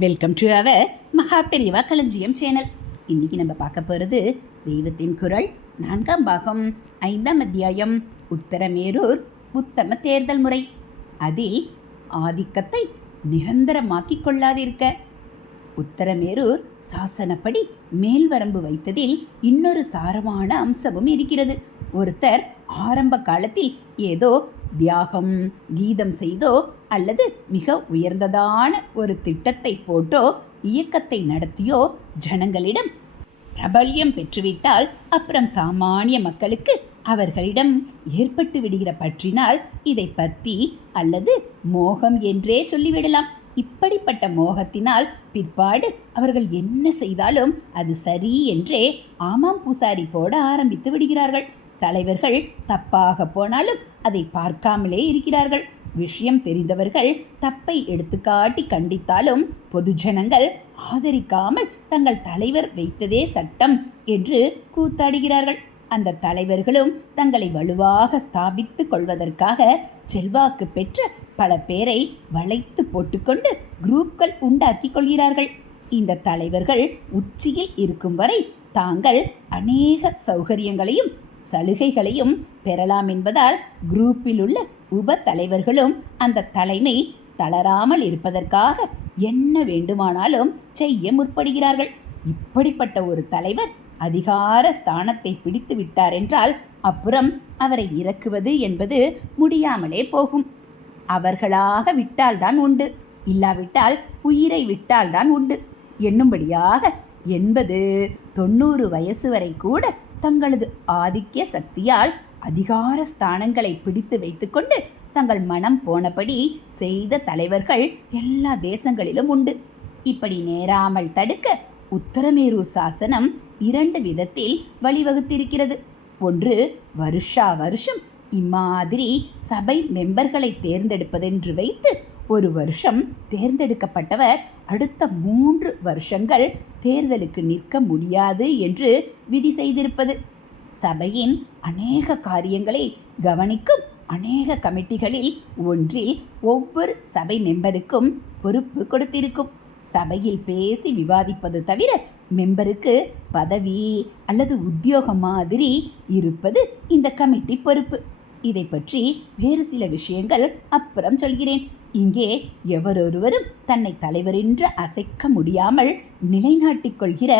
Welcome to our மகா பெரியவா களஞ்சியம் சேனல். இன்றைக்கி நம்ம பார்க்க போகிறது தெய்வத்தின் குரல் நான்காம் பாகம் ஐந்தாம் அத்தியாயம் உத்தரமேரூர் உத்தம தேர்தல் முறை. அதில் ஆதிக்கத்தை நிரந்தரமாக்கி கொள்ளாதிருக்க. உத்தரமேரூர் சாசனப்படி மேல்வரம்பு வைத்ததில் இன்னொரு சாரமான அம்சமும் இருக்கிறது. ஒருத்தர் ஆரம்ப காலத்தில் ஏதோ தியாகம் கீதம் செய்தோ அல்லது மிக உயர்ந்ததான ஒரு திட்டத்தை போட்டோ இயக்கத்தை நடத்தியோ ஜனங்களிடம் பிரபல்யம் பெற்றுவிட்டால் அப்புறம் சாமானிய மக்களுக்கு அவர்களிடம் ஏற்பட்டு விடுகிற பற்றினால் இதை பற்றி அல்லது மோகம் என்றே சொல்லிவிடலாம். இப்படிப்பட்ட மோகத்தினால் பிற்பாடு அவர்கள் என்ன செய்தாலும் அது சரி என்றே ஆமாம் பூசாரி போட ஆரம்பித்து விடுகிறார்கள். தலைவர்கள் தப்பாக போனாலும் அதை பார்க்காமலே இருக்கிறார்கள். விஷயம் தெரிந்தவர்கள் தப்பை எடுத்துக்காட்டி கண்டித்தாலும் பொதுஜனங்கள் ஆதரிக்காமல் தங்கள் தலைவர் வைத்ததே சட்டம் என்று கூத்தாடுகிறார்கள். அந்த தலைவர்களும் தங்களை வலுவாக ஸ்தாபித்துக் கொள்வதற்காக செல்வாக்கு பெற்ற பல பேரை வளைத்து போட்டுக்கொண்டு குரூப்கள் உண்டாக்கி கொள்கிறார்கள். இந்த தலைவர்கள் உச்சியில் இருக்கும் வரை தாங்கள் அநேக சௌகரியங்களையும் சலுகைகளையும் பெறலாம் என்பதால் குரூப்பில் உள்ள உப தலைவர்களும் அந்த தலைமை தளராமல் இருப்பதற்காக என்ன வேண்டுமானாலும் செய்ய முற்படுகிறார்கள். இப்படிப்பட்ட ஒரு தலைவர் அதிகார ஸ்தானத்தை பிடித்து விட்டார் என்றால் அப்புறம் அவரை இறக்குவது என்பது முடியாமலே போகும். அவர்களாக விட்டால்தான் உண்டு. இல்லாவிட்டால் உயிரை விட்டால்தான் உண்டு. என்னும்படியாக எண்பது தொண்ணூறு வயசு வரை கூட தங்களது ஆதிக்க சக்தியால் அதிகார ஸ்தானங்களை பிடித்து வைத்துக்கொண்டு தங்கள் மனம் போனபடி செய்த தலைவர்கள் எல்லா தேசங்களிலும் உண்டு. இப்படி நேராமல் தடுக்க உத்தரமேரூர் சாசனம் இரண்டு விதத்தில் வழிவகுத்திருக்கிறது. ஒன்று வருஷா வருஷம் இம்மாதிரி சபை மெம்பர்களை தேர்ந்தெடுப்பதென்று வைத்து ஒரு வருஷம் தேர்ந்தெடுக்கப்பட்டவர் அடுத்த மூன்று வருஷங்கள் தேர்தலுக்கு நிற்க முடியாது என்று விதி செய்திருப்பது. சபையின் அநேக காரியங்களை கவனிக்கும் அநேக கமிட்டிகளில் ஒன்றில் ஒவ்வொரு சபை மெம்பருக்கும் பொறுப்பு கொடுத்திருக்கும். சபையில் பேசி விவாதிப்பது தவிர மெம்பருக்கு பதவி அல்லது உத்தியோகம் மாதிரி இருப்பது இந்த கமிட்டி பொறுப்பு. இதை பற்றி வேறு சில விஷயங்கள் அப்புறம் சொல்கிறேன். இங்கே எவரொருவரும் தன்னை தலைவரென்று அசைக்க முடியாமல் நிலைநாட்டிக் கொள்கிற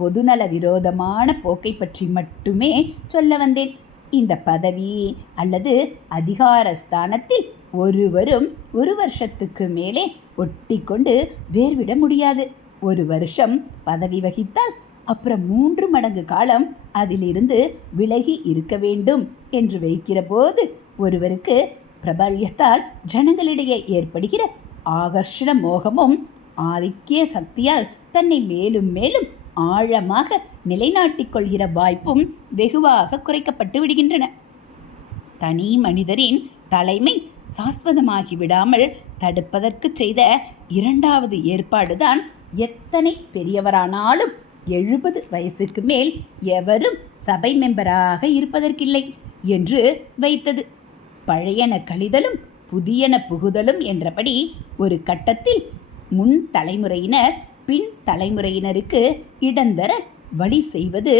பொதுநல விரோதமான போக்கை பற்றி மட்டுமே சொல்ல வந்தேன். இந்த பதவி அல்லது அதிகார ஸ்தானத்தில் ஒருவரும் ஒரு வருஷத்துக்கு மேலே ஒட்டி கொண்டு வேர்விட முடியாது. ஒரு வருஷம் பதவி வகித்தால் அப்புறம் மூன்று மடங்கு காலம் அதிலிருந்து விலகி இருக்க வேண்டும் என்று வைக்கிற போது ஒருவருக்கு பிரபல்யத்தால் ஜனங்களிடையே ஏற்படுகிற ஆகர்ஷண மோகமும் ஆதிக்கிய சக்தியால் தன்னை மேலும் மேலும் ஆழமாக நிலைநாட்டிக் கொள்கிற வாய்ப்பும் வெகுவாக குறைக்கப்பட்டு விடுகின்றன. தனி மனிதரின் தலைமை சாஸ்வதமாகி விடாமல் தடுப்பதற்கு செய்த இரண்டாவது ஏற்பாடுதான் எத்தனை பெரியவரானாலும் எழுபது வயசுக்கு மேல் எவரும் சபை மெம்பராக இருப்பதற்கில்லை என்று வைத்தது. பழையன கழிதலும் புதியன புகுதலும் என்றபடி ஒரு கட்டத்தில் முன் தலைமுறையினர் பின் தலைமுறையினருக்கு இடந்தர வழி செய்வது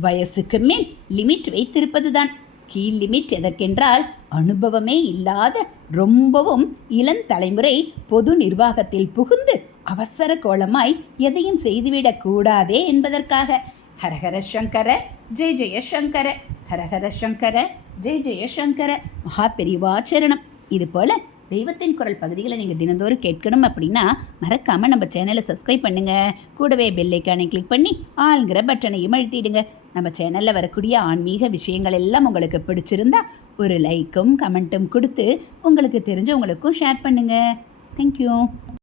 வயசுக்கு மேல் லிமிட் வைத்திருப்பதுதான். கீழ் லிமிட் எதற்கென்றால் அனுபவமே இல்லாத ரொம்பவும் இளந்தலைமுறை பொது நிர்வாகத்தில் புகுந்து அவசர கோலமாய் எதையும் செய்துவிடக் கூடாதே என்பதற்காக. ஹரஹர சங்கர ஜெய ஜெய சங்கர ஹரஹர சங்கர ஜெய ஜெய சங்கர மகா பெரிவாச்சரணம் இது போல தெய்வத்தின் குரல் பகுதிகளை நீங்கள் தினந்தோறும் கேட்கணும் அப்படின்னா மறக்காமல் நம்ம சேனலை சப்ஸ்கிரைப் பண்ணுங்கள் கூடவே பெல்லைக்கானை கிளிக் பண்ணி ஆளுங்கிற பட்டனையும் அழுத்திடுங்க. நம்ம சேனலில் வரக்கூடிய ஆன்மீக விஷயங்கள் எல்லாம் உங்களுக்கு பிடிச்சிருந்தா ஒரு லைக்கும் கமெண்ட்டும் கொடுத்து உங்களுக்கு தெரிஞ்சவங்களுக்கும் ஷேர் பண்ணுங்கள் தேங்க்யூ